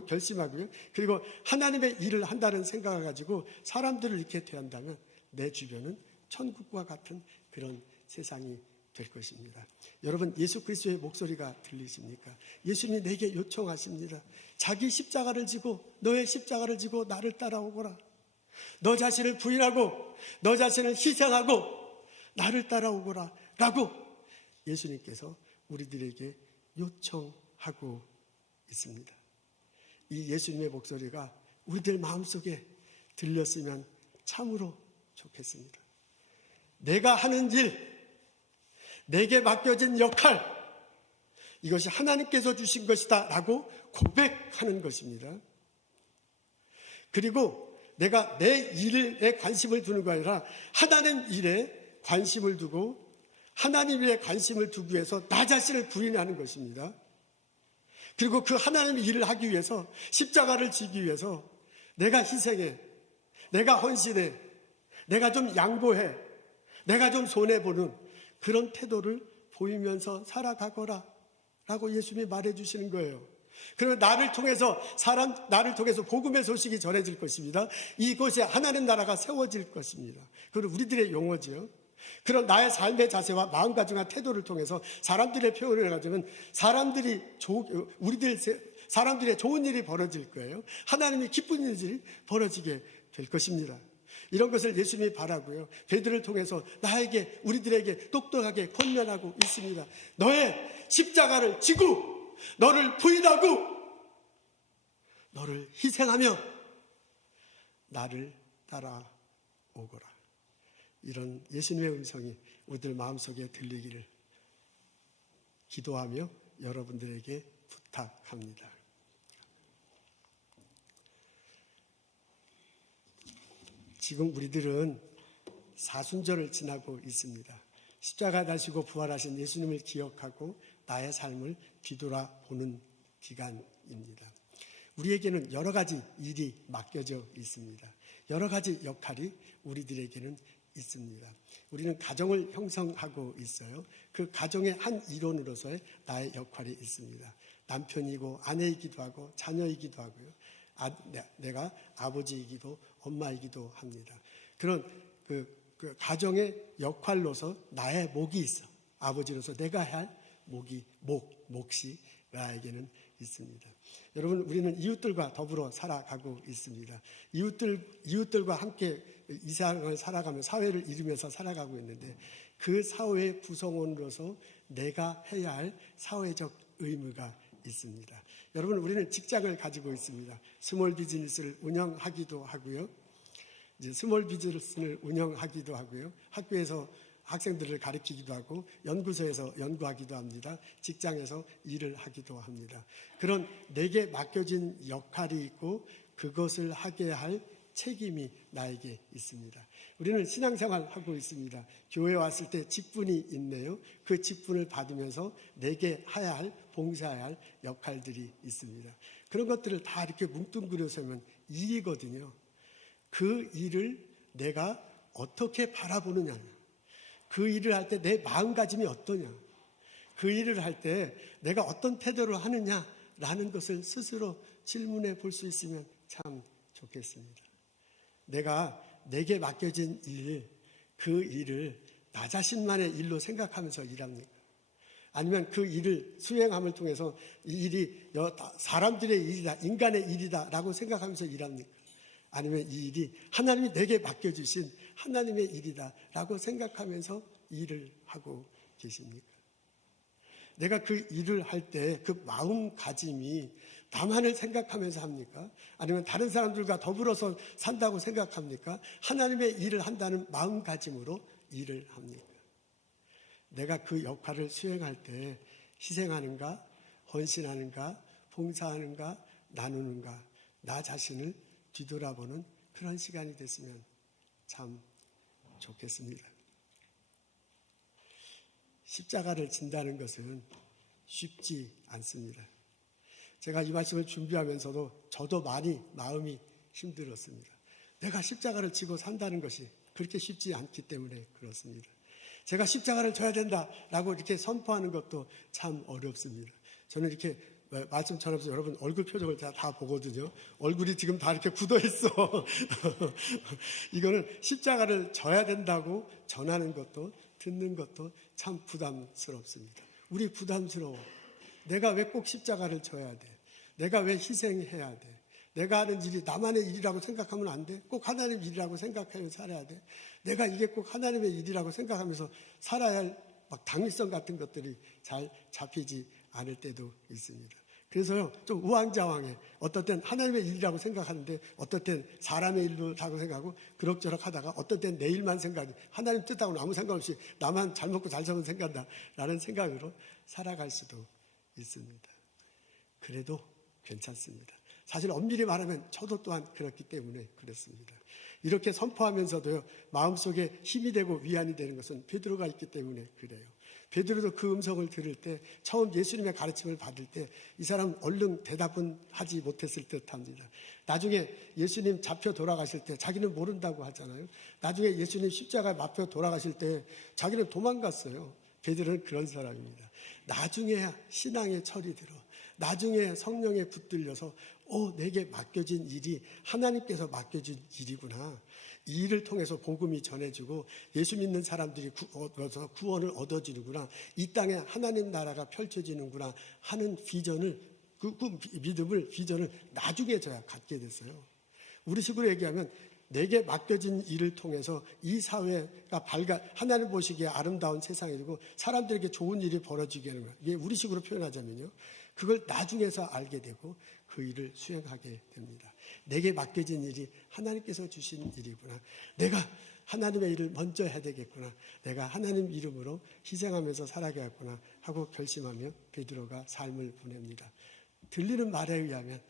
결심하고요. 그리고 하나님의 일을 한다는 생각을 가지고 사람들을 이렇게 대한다면 내 주변은 천국과 같은 그런 세상이 될 것입니다. 여러분, 예수 그리스도의 목소리가 들리십니까? 예수님이 내게 요청하십니다. 자기 십자가를 지고, 너의 십자가를 지고 나를 따라오거라. 너 자신을 부인하고 너 자신을 희생하고 나를 따라오거라 라고 예수님께서 우리들에게 요청하고 있습니다. 이 예수님의 목소리가 우리들 마음속에 들렸으면 참으로 좋겠습니다. 내가 하는 일, 내게 맡겨진 역할, 이것이 하나님께서 주신 것이다 라고 고백하는 것입니다. 그리고 내가 내 일에 관심을 두는 거 아니라 하나님 일에 관심을 두고 하나님 일에 관심을 두기 위해서 나 자신을 부인하는 것입니다. 그리고 그 하나님의 일을 하기 위해서 십자가를 지기 위해서 내가 희생해, 내가 헌신해, 내가 좀 양보해, 내가 좀 손해보는 그런 태도를 보이면서 살아가거라 라고 예수님이 말해주시는 거예요. 그러면 나를 통해서 복음의 소식이 전해질 것입니다. 이곳에 하나님 나라가 세워질 것입니다. 그리고 우리들의 용어지요. 그런 나의 삶의 자세와 마음가짐과 태도를 통해서 사람들의 표현을 가지면 사람들의 좋은 일이 벌어질 거예요. 하나님이 기쁜 일이 벌어지게 될 것입니다. 이런 것을 예수님이 바라고요. 베드로를 통해서 우리들에게 똑똑하게 권면하고 있습니다. 너의 십자가를 지고 너를 부인하고 너를 희생하며 나를 따라오거라. 이런 예수님의 음성이 우리들 마음속에 들리기를 기도하며 여러분들에게 부탁합니다. 지금 우리들은 사순절을 지나고 있습니다. 십자가 다시고 부활하신 예수님을 기억하고 나의 삶을 뒤돌아보는 기간입니다. 우리에게는 여러 가지 일이 맡겨져 있습니다. 여러 가지 역할이 우리들에게는 있습니다. 우리는 가정을 형성하고 있어요. 그 가정의 한 일원으로서의 나의 역할이 있습니다. 남편이고 아내이기도 하고 자녀이기도 하고요. 내가 아버지이기도 엄마이기도 합니다. 그런 그 가정의 역할로서 나의 몫이 있어. 아버지로서 내가 해야 할 몫이 나에게는 있습니다. 여러분, 우리는 이웃들과 더불어 살아가고 있습니다. 이웃들과 함께 이 세상을 살아가며 사회를 이루면서 살아가고 있는데, 그 사회의 구성원으로서 내가 해야 할 사회적 의무가 있습니다. 여러분, 우리는 직장을 가지고 있습니다. 스몰 비즈니스를 운영하기도 하고요. 이제 스몰 비즈니스를 운영하기도 하고요. 학교에서 학생들을 가르치기도 하고, 연구소에서 연구하기도 합니다. 직장에서 일을 하기도 합니다. 그런 내게 맡겨진 역할이 있고 그것을 하게 할 책임이 나에게 있습니다. 우리는 신앙생활 하고 있습니다. 교회에 왔을 때 직분이 있네요. 그 직분을 받으면서 내게 해야 할, 봉사해야 할 역할들이 있습니다. 그런 것들을 다 이렇게 뭉뚱그려서 하면 일이거든요. 그 일을 내가 어떻게 바라보느냐, 그 일을 할 때 내 마음가짐이 어떠냐, 그 일을 할 때 내가 어떤 태도로 하느냐라는 것을 스스로 질문해 볼 수 있으면 참 좋겠습니다. 내게 맡겨진 일, 그 일을 나 자신만의 일로 생각하면서 일합니까? 아니면 그 일을 수행함을 통해서 이 일이 사람들의 일이다, 인간의 일이다 라고 생각하면서 일합니까? 아니면 이 일이 하나님이 내게 맡겨주신 하나님의 일이다 라고 생각하면서 일을 하고 계십니까? 내가 그 일을 할 때 그 마음가짐이 나만을 생각하면서 합니까? 아니면 다른 사람들과 더불어서 산다고 생각합니까? 하나님의 일을 한다는 마음가짐으로 일을 합니까? 내가 그 역할을 수행할 때 희생하는가, 헌신하는가, 봉사하는가, 나누는가, 나 자신을 뒤돌아보는 그런 시간이 됐으면 참 좋겠습니다. 십자가를 진다는 것은 쉽지 않습니다. 제가 이 말씀을 준비하면서도 저도 많이 마음이 힘들었습니다. 내가 십자가를 지고 산다는 것이 그렇게 쉽지 않기 때문에 그렇습니다. 제가 십자가를 져야 된다라고 이렇게 선포하는 것도 참 어렵습니다. 저는 이렇게 말씀 전하면서 여러분 얼굴 표정을 다 보거든요. 얼굴이 지금 다 이렇게 굳어 있어. 이거는 십자가를 져야 된다고 전하는 것도 듣는 것도 참 부담스럽습니다. 우리 부담스러워. 내가 왜 꼭 십자가를 져야 돼? 내가 왜 희생해야 돼? 내가 하는 일이 나만의 일이라고 생각하면 안 돼? 꼭 하나님 일이라고 생각하면서 살아야 돼? 내가 이게 꼭 하나님의 일이라고 생각하면서 살아야 할 막 당위성 같은 것들이 잘 잡히지 않을 때도 있습니다. 그래서요, 좀 우왕좌왕해. 어떨 땐 하나님의 일이라고 생각하는데, 어떨 땐 사람의 일이라고 생각하고, 그럭저럭 하다가, 어떨 땐 내 일만 생각하지, 하나님 뜻하고는 아무 상관없이 나만 잘 먹고 잘 사면 생각한다. 라는 생각으로 살아갈 수도 있습니다. 그래도 괜찮습니다. 사실 엄밀히 말하면 저도 또한 그렇기 때문에 그렇습니다. 이렇게 선포하면서도요, 마음속에 힘이 되고 위안이 되는 것은 베드로가 있기 때문에 그래요. 베드로도 그 음성을 들을 때, 처음 예수님의 가르침을 받을 때 이 사람 얼른 대답은 하지 못했을 듯합니다. 나중에 예수님 잡혀 돌아가실 때 자기는 모른다고 하잖아요. 나중에 예수님 십자가에 맞춰 돌아가실 때 자기는 도망갔어요. 베드로는 그런 사람입니다. 나중에야 신앙의 철이 들어, 나중에 성령에 붙들려서 내게 맡겨진 일이 하나님께서 맡겨진 일이구나. 이 일을 통해서 복음이 전해지고 예수 믿는 사람들이 구원을 얻어지는구나. 이 땅에 하나님 나라가 펼쳐지는구나 하는 비전을, 그 믿음을, 비전을 나중에 저야 갖게 됐어요. 우리식으로 얘기하면 내게 맡겨진 일을 통해서 이 사회가 하나님 보시기에 아름다운 세상이 되고 사람들에게 좋은 일이 벌어지게 하는 거예요. 이게 우리식으로 표현하자면요, 그걸 나중에서 알게 되고 그 일을 수행하게 됩니다. 내게 맡겨진 일이 하나님께서 주신 일이구나. 내가 하나님의 일을 먼저 해야 되겠구나. 내가 하나님 이름으로 희생하면서 살아가겠구나 하고 결심하며 베드로가 삶을 보냅니다. 들리는 말에 의하면,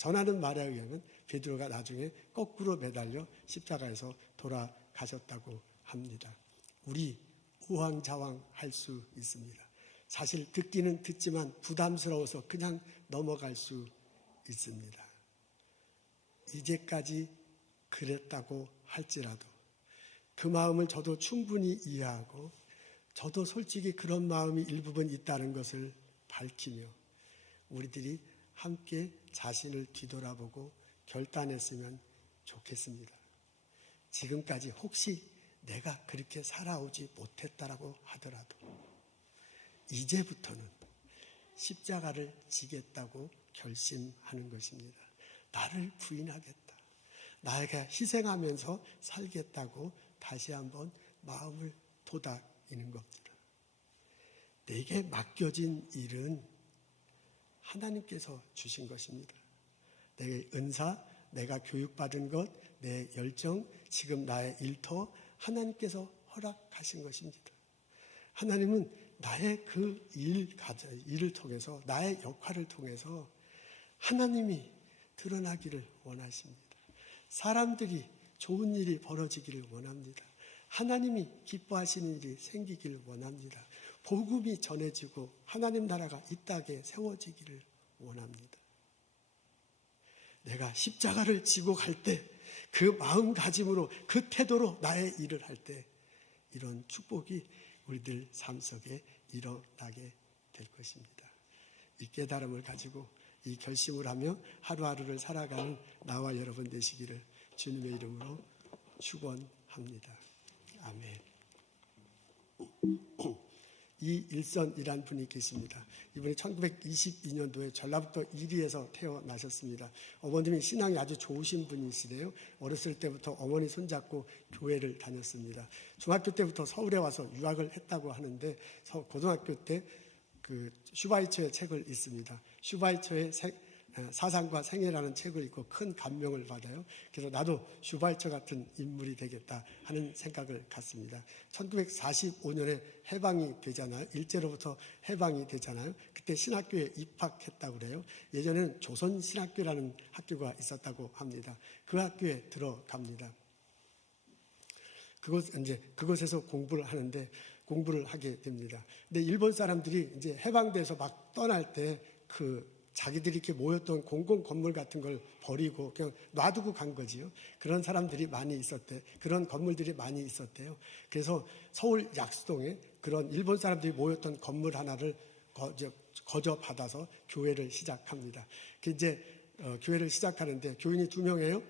전하는 말에 의하면 베드로가 나중에 거꾸로 매달려 십자가에서 돌아가셨다고 합니다. 우리 우왕좌왕할 수 있습니다. 사실 듣기는 듣지만 부담스러워서 그냥 넘어갈 수 있습니다. 이제까지 그랬다고 할지라도 그 마음을 저도 충분히 이해하고, 저도 솔직히 그런 마음이 일부분 있다는 것을 밝히며 우리들이 함께 자신을 뒤돌아보고 결단했으면 좋겠습니다. 지금까지 혹시 내가 그렇게 살아오지 못했다라고 하더라도 이제부터는 십자가를 지겠다고 결심하는 것입니다. 나를 부인하겠다. 나에게 희생하면서 살겠다고 다시 한번 마음을 도닥이는 겁니다. 내게 맡겨진 일은 하나님께서 주신 것입니다. 내 은사, 내가 교육받은 것, 내 열정, 지금 나의 일터 하나님께서 허락하신 것입니다. 하나님은 나의 그 일을 통해서, 나의 역할을 통해서 하나님이 드러나기를 원하십니다. 사람들이 좋은 일이 벌어지기를 원합니다. 하나님이 기뻐하시는 일이 생기기를 원합니다. 복음이 전해지고 하나님 나라가 이 땅에 세워지기를 원합니다. 내가 십자가를 지고 갈 때, 그 마음가짐으로, 그 태도로 나의 일을 할 때 이런 축복이 우리들 삶 속에 일어나게 될 것입니다. 이 깨달음을 가지고 이 결심을 하며 하루하루를 살아가는 나와 여러분 되시기를 주님의 이름으로 축원합니다. 아멘. 이일선이란 분이 계십니다. 이분이 1922년도에 전라북도 이리에서 태어나셨습니다. 어머님이 신앙이 아주 좋으신 분이시래요. 어렸을 때부터 어머니 손잡고 교회를 다녔습니다. 중학교 때부터 서울에 와서 유학을 했다고 하는데 고등학교 때 그 슈바이처의 책을 읽습니다. 슈바이처의 사상과 생애라는 책을 읽고 큰 감명을 받아요. 그래서 나도 슈바이처 같은 인물이 되겠다 하는 생각을 갖습니다. 1945년에 해방이 되잖아요. 일제로부터 해방이 되잖아요. 그때 신학교에 입학했다고 그래요. 예전에는 조선신학교라는 학교가 있었다고 합니다. 그 학교에 들어갑니다. 그곳에서 공부를 하게 됩니다. 근데 일본 사람들이 이제 해방돼서 막 떠날 때 자기들이 이렇게 모였던 공공 건물 같은 걸 버리고 그냥 놔두고 간 거지요. 그런 사람들이 많이 있었대. 그런 건물들이 많이 있었대요. 그래서 서울 약수동에 그런 일본 사람들이 모였던 건물 하나를 거저 받아서 교회를 시작합니다. 교회를 시작하는데 교인이 2명이에요.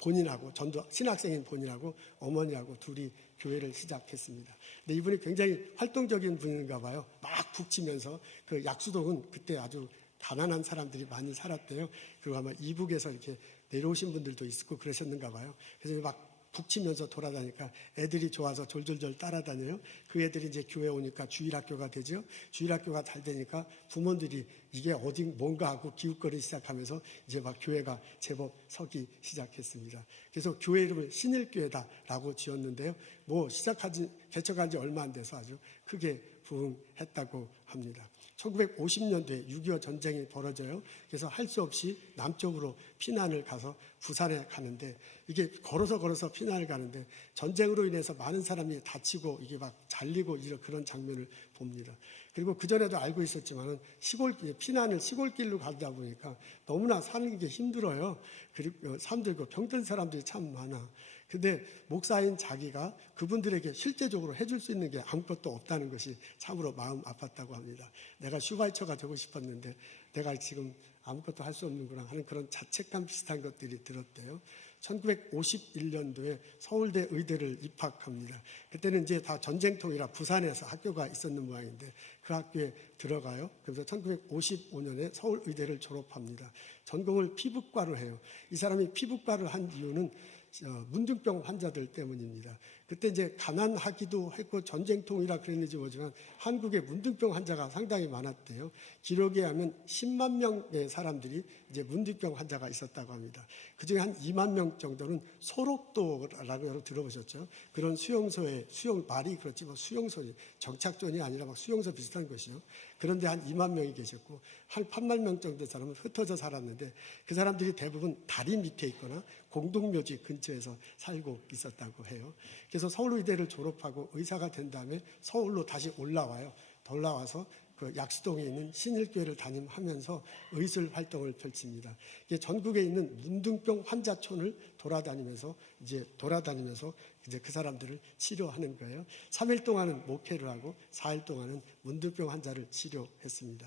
본인하고 신학생인 본인하고 어머니하고 둘이 교회를 시작했습니다. 근데 이분이 굉장히 활동적인 분인가 봐요. 막 북치면서 그 약수동은 그때 아주 가난한 사람들이 많이 살았대요. 그리고 아마 이북에서 이렇게 내려오신 분들도 있고 그러셨는가 봐요. 그래서 막 북치면서 돌아다니까 애들이 좋아서 졸졸졸 따라다녀요. 그 애들이 이제 교회 오니까 주일학교가 되죠. 주일학교가 잘 되니까 부모들이 이게 어디 뭔가 하고 기웃거리기 시작하면서 이제 막 교회가 제법 서기 시작했습니다. 그래서 교회 이름을 신일교회다라고 지었는데요. 개척한 지 얼마 안 돼서 아주 크게 부흥했다고 합니다. 1950년도에 6.25 전쟁이 벌어져요. 그래서 할 수 없이 남쪽으로 피난을 가서 부산에 가는데 이게 걸어서 피난을 가는데 전쟁으로 인해서 많은 사람이 다치고 이게 막 잘리고 이런 그런 장면을 봅니다. 그리고 그전에도 알고 있었지만은 피난을 시골길로 가다 보니까 너무나 사는 게 힘들어요. 그리고 사람들고 병든 사람들이 참 많아. 근데 목사인 자기가 그분들에게 실제적으로 해줄 수 있는 게 아무것도 없다는 것이 참으로 마음 아팠다고 합니다. 내가 슈바이처가 되고 싶었는데 내가 지금 아무것도 할 수 없는구나 하는 그런 자책감 비슷한 것들이 들었대요. 1951년도에 서울대 의대를 입학합니다. 그때는 이제 다 전쟁통이라 부산에서 학교가 있었는 모양인데 그 학교에 들어가요. 그래서 1955년에 서울의대를 졸업합니다. 전공을 피부과로 해요. 이 사람이 피부과를 한 이유는 문둥병 환자들 때문입니다. 그때 이제 가난하기도 했고 전쟁통이라 그랬는지 모르지만 한국에 문둥병 환자가 상당히 많았대요. 기록에 하면 10만 명의 사람들이 이제 문둥병 환자가 있었다고 합니다. 그중에 한 2만 명 정도는 소록도라고 여러분 들어보셨죠? 그런 말이 그렇지 수용소니 정착존이 아니라 막 수용소 비슷한 것이요. 그런데 한 2만 명이 계셨고 한 8만 명 정도 사람은 흩어져 살았는데 그 사람들이 대부분 다리 밑에 있거나 공동묘지 근처에서 살고 있었다고 해요. 그래서 서울의대를 졸업하고 의사가 된 다음에 서울로 다시 올라와요. 올라와서 그 약수동에 있는 신일교회를 담임하면서 의술 활동을 펼칩니다. 전국에 있는 문둥병 환자촌을 돌아다니면서 그 사람들을 치료하는 거예요. 3일 동안은 목회를 하고 4일 동안은 문둥병 환자를 치료했습니다.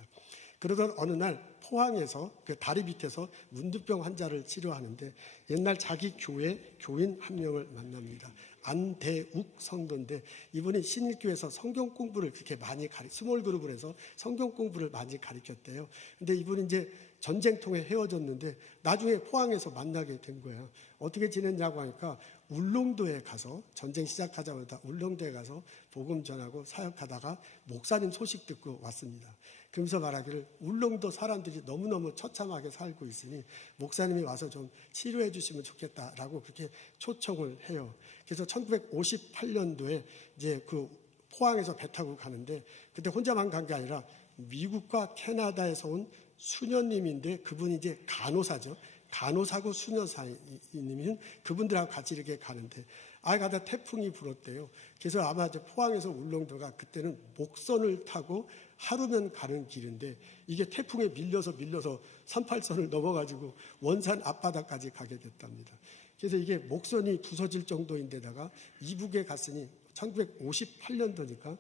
그러던 어느 날 포항에서 그 다리 밑에서 문두병 환자를 치료하는데 옛날 자기 교회 교인 한 명을 만납니다. 안대욱 성도인데 이분이 신일교에서 성경 공부를 그렇게 많이 스몰 그룹을 해서 성경 공부를 많이 가르쳤대요. 근데 이분이 이제 전쟁통에 헤어졌는데 나중에 포항에서 만나게 된 거예요. 어떻게 지냈냐고 하니까 울릉도에 가서 전쟁 시작하자마자 울릉도에 가서 복음 전하고 사역하다가 목사님 소식 듣고 왔습니다. 그러면서 말하기를 울릉도 사람들이 너무너무 처참하게 살고 있으니 목사님이 와서 좀 치료해 주시면 좋겠다라고 그렇게 초청을 해요. 그래서 1958년도에 이제 그 포항에서 배 타고 가는데 그때 혼자만 간 게 아니라 미국과 캐나다에서 온 수녀님인데 그분이 이제 간호사죠. 간호사고 수녀사님인 그분들하고 같이 이렇게 가는데 가다 태풍이 불었대요. 그래서 아마 이제 포항에서 울릉도가 그때는 목선을 타고 하루면 가는 길인데 이게 태풍에 밀려서 38선을 넘어가지고 원산 앞바다까지 가게 됐답니다. 그래서 이게 목선이 부서질 정도인데다가 이북에 갔으니 1958년도니까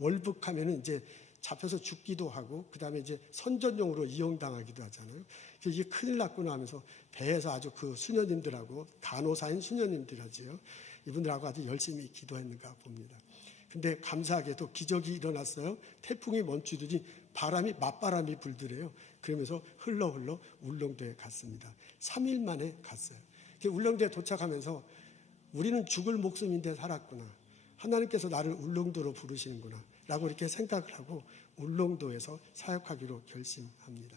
월북하면은 이제 잡혀서 죽기도 하고 그다음에 이제 선전용으로 이용당하기도 하잖아요. 그래서 이게 큰일 났구나 하면서 배에서 아주 그 수녀님들하고 간호사인 수녀님들하지요. 이분들하고 아주 열심히 기도했는가 봅니다. 근데 감사하게도 기적이 일어났어요. 태풍이 멈추더니 맞바람이 불더래요. 그러면서 흘러 울릉도에 갔습니다. 3일 만에 갔어요. 울릉도에 도착하면서 우리는 죽을 목숨인데 살았구나. 하나님께서 나를 울릉도로 부르시는구나 라고 이렇게 생각을 하고 울릉도에서 사역하기로 결심합니다.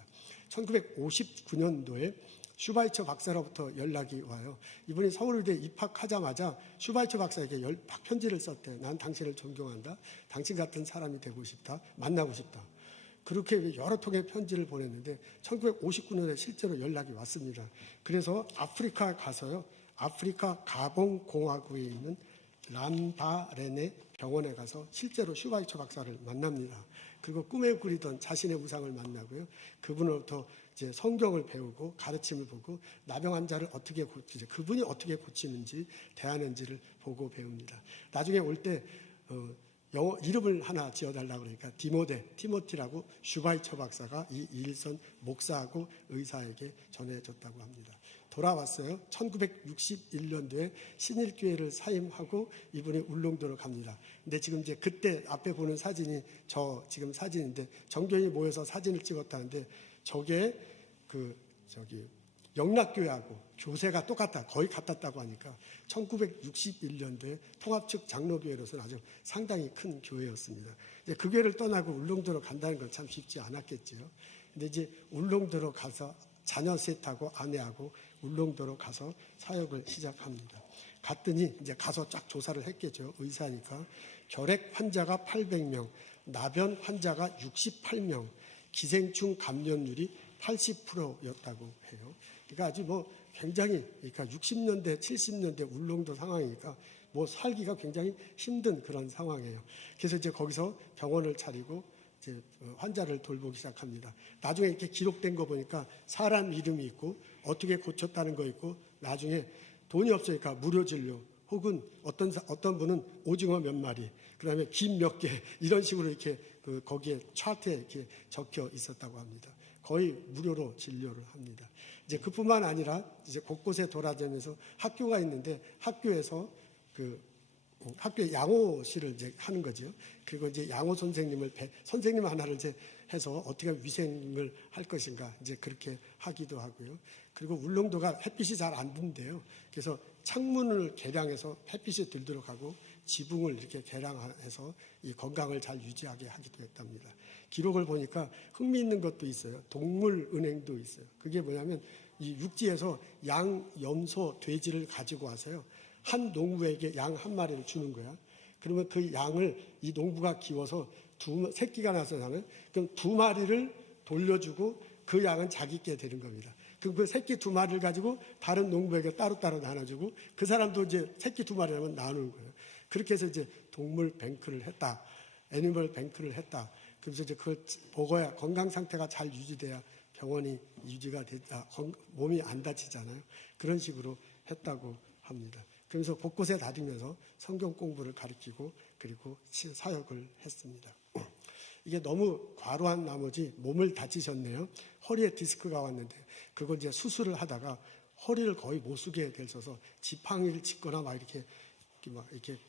1959년도에 슈바이처 박사로부터 연락이 와요. 이분이 서울대 입학하자마자 슈바이처 박사에게 편지를 썼대요. 난 당신을 존경한다. 당신 같은 사람이 되고 싶다. 만나고 싶다. 그렇게 여러 통의 편지를 보냈는데 1959년에 실제로 연락이 왔습니다. 그래서 아프리카 가서요. 아프리카 가봉 공화국에 있는 람바레네 병원에 가서 실제로 슈바이처 박사를 만납니다. 그리고 꿈에 그리던 자신의 우상을 만나고요. 그분으로부터 이제 성경을 배우고 가르침을 보고 나병 환자를 어떻게 고치지, 그분이 어떻게 고치는지 대하는지를 보고 배웁니다. 나중에 올 때 영어 이름을 하나 지어달라고 그러니까 티모티라고 슈바이처 박사가 이 일선 목사하고 의사에게 전해줬다고 합니다. 돌아왔어요. 1961년도에 신일교회를 사임하고 이분이 울릉도로 갑니다. 근데 지금 이제 그때 앞에 보는 사진이 저 지금 사진인데 정교인이 모여서 사진을 찍었다는데 저게 영락교회하고 교세가 똑같다, 거의 같았다고 하니까 1961년도에 통합측 장로교회로서는 아주 상당히 큰 교회였습니다. 이제 그 교회를 떠나고 울릉도로 간다는 건 참 쉽지 않았겠지요. 근데 이제 울릉도로 가서 자녀 셋하고 아내하고 울릉도로 가서 사역을 시작합니다. 갔더니 이제 가서 쫙 조사를 했겠죠. 의사니까 결핵 환자가 800명, 나변 환자가 68명, 기생충 감염률이 80%였다고 해요. 그러니까 아주 굉장히, 그러니까 60년대, 70년대 울릉도 상황이니까 살기가 굉장히 힘든 그런 상황이에요. 그래서 이제 거기서 병원을 차리고 이제 환자를 돌보기 시작합니다. 나중에 이렇게 기록된 거 보니까 사람 이름이 있고 어떻게 고쳤다는 거 있고 나중에 돈이 없으니까 무료 진료 혹은 어떤 분은 오징어 몇 마리, 그다음에 김 몇 개 이런 식으로 이렇게 거기에 차트에 이렇게 적혀 있었다고 합니다. 거의 무료로 진료를 합니다. 이제 그뿐만 아니라 이제 곳곳에 돌아다니면서 학교가 있는데 학교에서 학교에 양호실을 이제 하는 거죠. 그리고 이제 양호 선생님 하나를 이제 해서 어떻게 위생을 할 것인가 이제 그렇게 하기도 하고요. 그리고 울릉도가 햇빛이 잘 안 든대요. 그래서 창문을 개량해서 햇빛이 들도록 하고 지붕을 이렇게 개량해서 이 건강을 잘 유지하게 하기도 했답니다. 기록을 보니까 흥미있는 것도 있어요. 동물은행도 있어요. 그게 뭐냐면 이 육지에서 양, 염소, 돼지를 가지고 와서요. 한 농부에게 양 한 마리를 주는 거야. 그러면 그 양을 이 농부가 키워서 새끼가 나서잖아요. 그럼 2마리를 돌려주고 그 양은 자기께 되는 겁니다. 그럼 그 새끼 2마리를 가지고 다른 농부에게 따로따로 나눠주고 그 사람도 이제 새끼 2마리라면 나누는 거예요. 그렇게 해서 이제 동물 뱅크를 했다. 애니멀 뱅크를 했다. 그래서 이제 그걸 먹어야 건강 상태가 잘 유지돼야 병원이 유지가 몸이 안 다치잖아요. 그런 식으로 했다고 합니다. 그래서 곳곳에 다니면서 성경 공부를 가르치고 그리고 사역을 했습니다. 이게 너무 과로한 나머지 몸을 다치셨네요. 허리에 디스크가 왔는데 그걸 이제 수술을 하다가 허리를 거의 못 쓰게 되셔서 지팡이를 짚거나 막 이렇게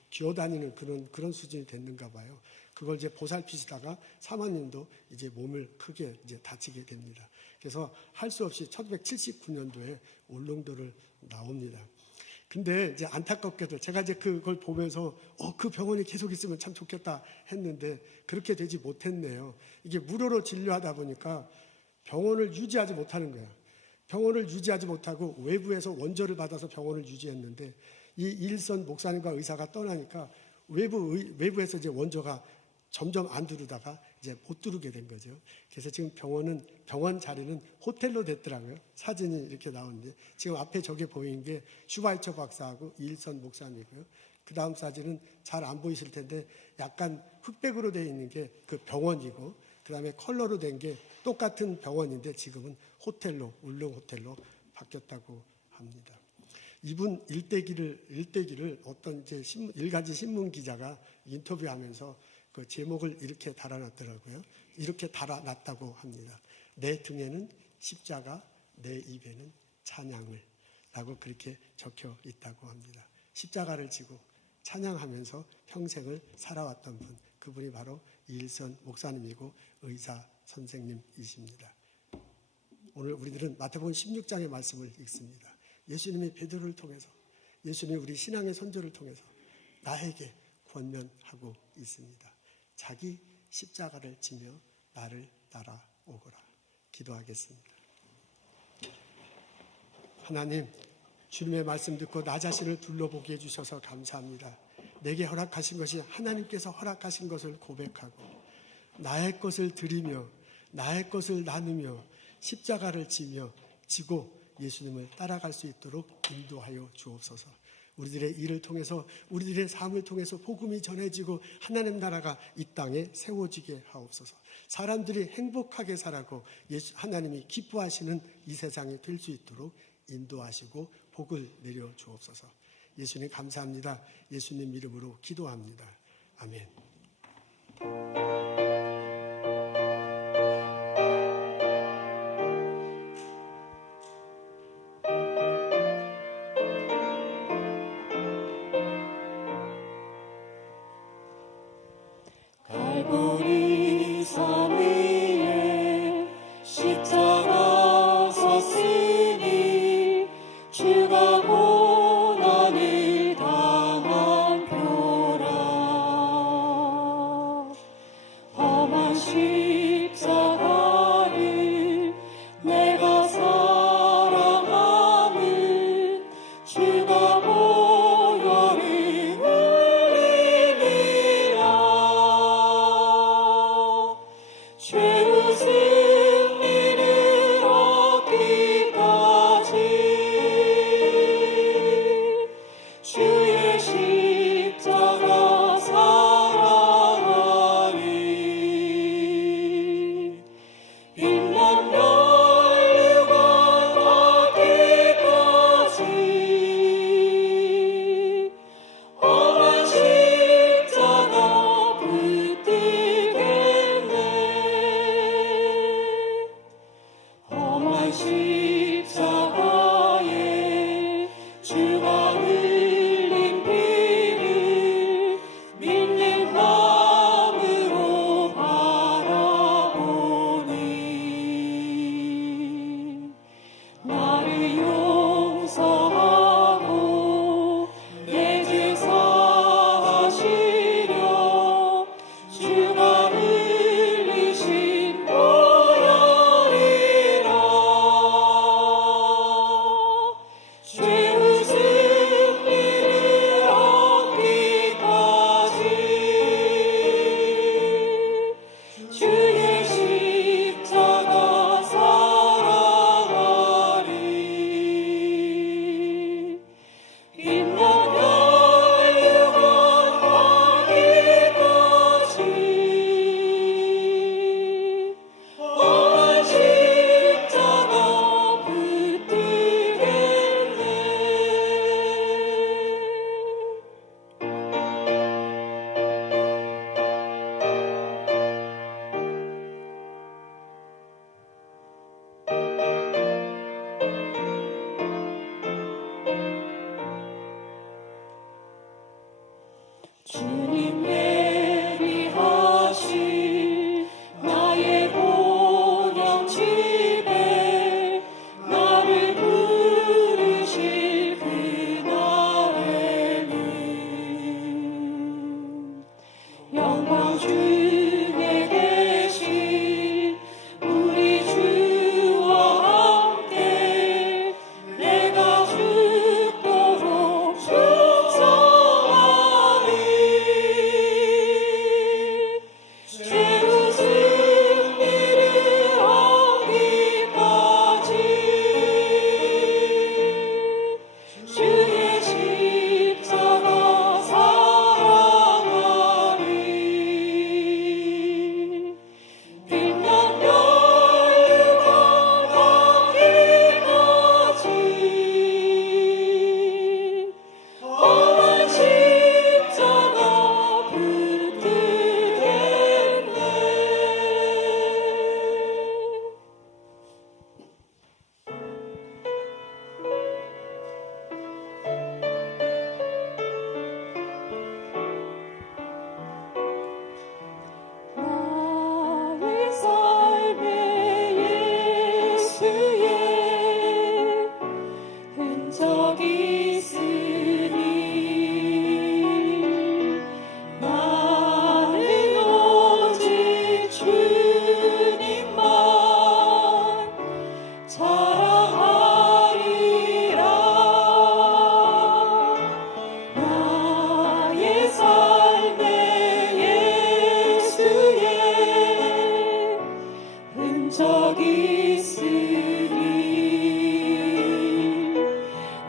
기어다니는 그런 수준이 됐는가 봐요. 그걸 이제 보살피시다가 사모님도 이제 몸을 크게 이제 다치게 됩니다. 그래서 할 수 없이 1979년도에 울릉도를 나옵니다. 근데 이제 안타깝게도 제가 이제 그걸 보면서 그 병원이 계속 있으면 참 좋겠다 했는데 그렇게 되지 못했네요. 이게 무료로 진료하다 보니까 병원을 유지하지 못하는 거예요. 병원을 유지하지 못하고 외부에서 원조를 받아서 병원을 유지했는데 이 이일선 목사님과 의사가 떠나니까 외부에서 이제 원조가 점점 안 들어오다가 이제 못 들어오게 된 거죠. 그래서 지금 병원 자리는 호텔로 됐더라고요. 사진이 이렇게 나오는데 지금 앞에 저게 보이는 게 슈바이처 박사하고 이일선 목사님이고요. 그 다음 사진은 잘 안 보이실 텐데 약간 흑백으로 되어 있는 게 그 병원이고 그 다음에 컬러로 된 게 똑같은 병원인데 지금은 호텔로 울릉 호텔로 바뀌었다고 합니다. 이분 일대기를 어떤 이제 일간지 신문 기자가 인터뷰하면서 그 제목을 이렇게 달아놨더라고요. 이렇게 달아놨다고 합니다. 내 등에는 십자가, 내 입에는 찬양을 라고 그렇게 적혀 있다고 합니다. 십자가를 지고 찬양하면서 평생을 살아왔던 분, 그분이 바로 이일선 목사님이고 의사 선생님이십니다. 오늘 우리들은 마태복음 16장의 말씀을 읽습니다. 예수님이 베드로를 통해서, 예수님이 우리 신앙의 선조를 통해서 나에게 권면하고 있습니다. 자기 십자가를 지며 나를 따라오거라. 기도하겠습니다. 하나님, 주님의 말씀 듣고 나 자신을 둘러보게 해주셔서 감사합니다. 내게 허락하신 것이 하나님께서 허락하신 것을 고백하고 나의 것을 드리며 나의 것을 나누며 십자가를 지고 예수님을 따라갈 수 있도록 인도하여 주옵소서. 우리들의 일을 통해서 우리들의 삶을 통해서 복음이 전해지고 하나님 나라가 이 땅에 세워지게 하옵소서. 사람들이 행복하게 살아고 하나님이 기뻐하시는 이 세상이 될 수 있도록 인도하시고 복을 내려 주옵소서. 예수님 감사합니다. 예수님 이름으로 기도합니다. 아멘. 갈보리 산 위에 십자가 섰으니 주가 고난을 당한 표라. 주님 예비하실 나의 본영 집에 나를 부르실 그날에는 영광 중에 계신 우리 주와 함께 내가 죽도록 충성하리. 죄의 승리를 얻기까지 주의 십자가 사랑하리. 빛난 멸류관 닿기까지 험한 십자가 붙들겠네. 나의 삶에 예수의 흔적이 있으니 나는 오직 주님만 자랑하리라. 나의 삶에 예수의 흔적이 있으니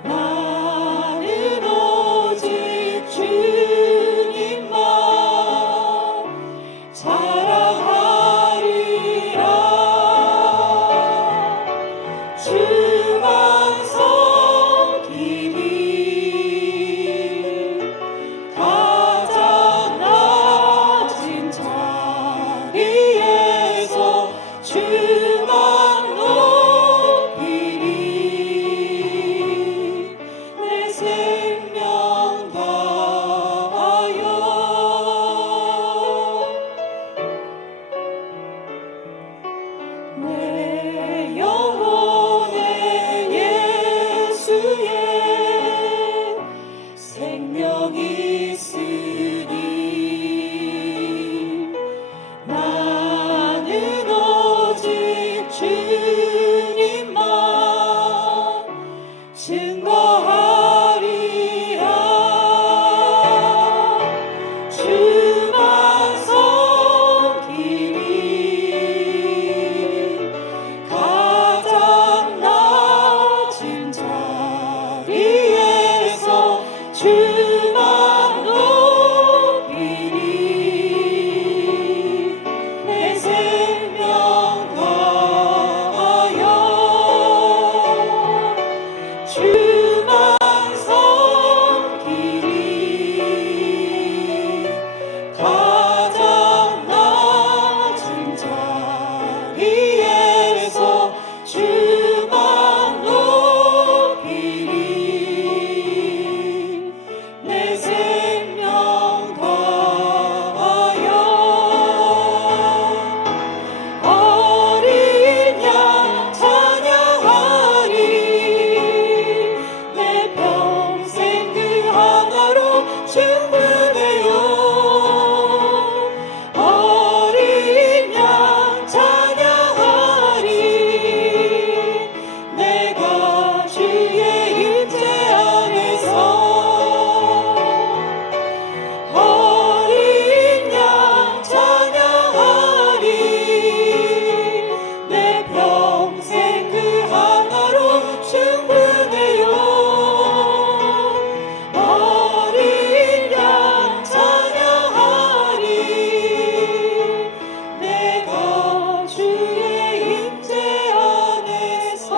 나는 오직 주님만 자랑하리라. 주만 섬기리. 가장 낮은 자리에서 주만 높이리. 내 생명 다하여 내 영혼에 예수의 생명이 있으니 나는 오직 주님만 증거하리라. 주만 섬기리. 가장 낮은 자리에서 주만 높이리. 내 생명 다하여 주만 섬기리. 가장 낮은 자리에서 주만 높이리. 내 생명 다하여 어린 양 찬양하리. 내 평생 그 하나로 충분해요. 어린 양 찬양하리. 내가 주의 임재 안에서 어린 양 찬양하리. 내 평생 그 하나로 충분해요. 어린 양 찬양하리. 내가 주의 임재 안에서.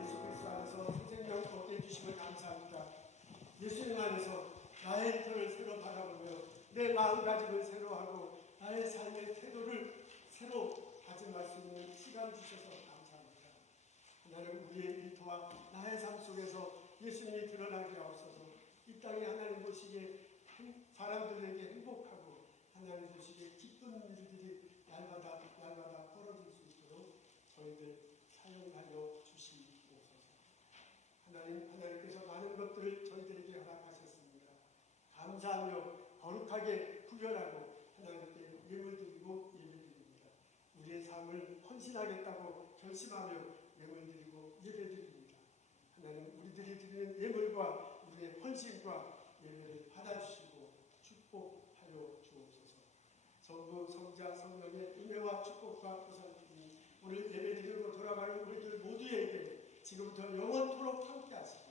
예수 그리스도 안에서 생명 얻게 해주심을 감사합니다. 예수님 안에서 나의 터를 새로 바라보며 내 마음가짐을 새로 하고 나의 삶의 태도를 새로 다짐할 수 있는 시간 주셔서 감사합니다. 하나님, 우리의 일터와 나의 삶 속에서 예수님이 드러나게 하옵소서. 이 땅에 하나님 보시기에 사람들에게 행복하고 하나님 보시기에 기쁜 일들이 날마다 벌어질 수 있도록 저희들 사용하여 주시옵소서. 하나님께서 많은 것들을 저희들에게 허락하셨습니다. 감사하며 거룩하게 구별하고 하나님께 예물 드리고 예배드립니다. 우리의 삶을 헌신하겠다고 결심하며 예물 드리고 예배드립니다. 하나님, 우리들이 드리는 예물과 우리의 헌신과 예배를 받아주시고 축복하여 주옵소서. 성부, 성자, 성령의 은혜와 축복과 보살핌이 오늘 예배드리고 돌아가는 우리들 모두에게 지금부터 영원토록 함께하시고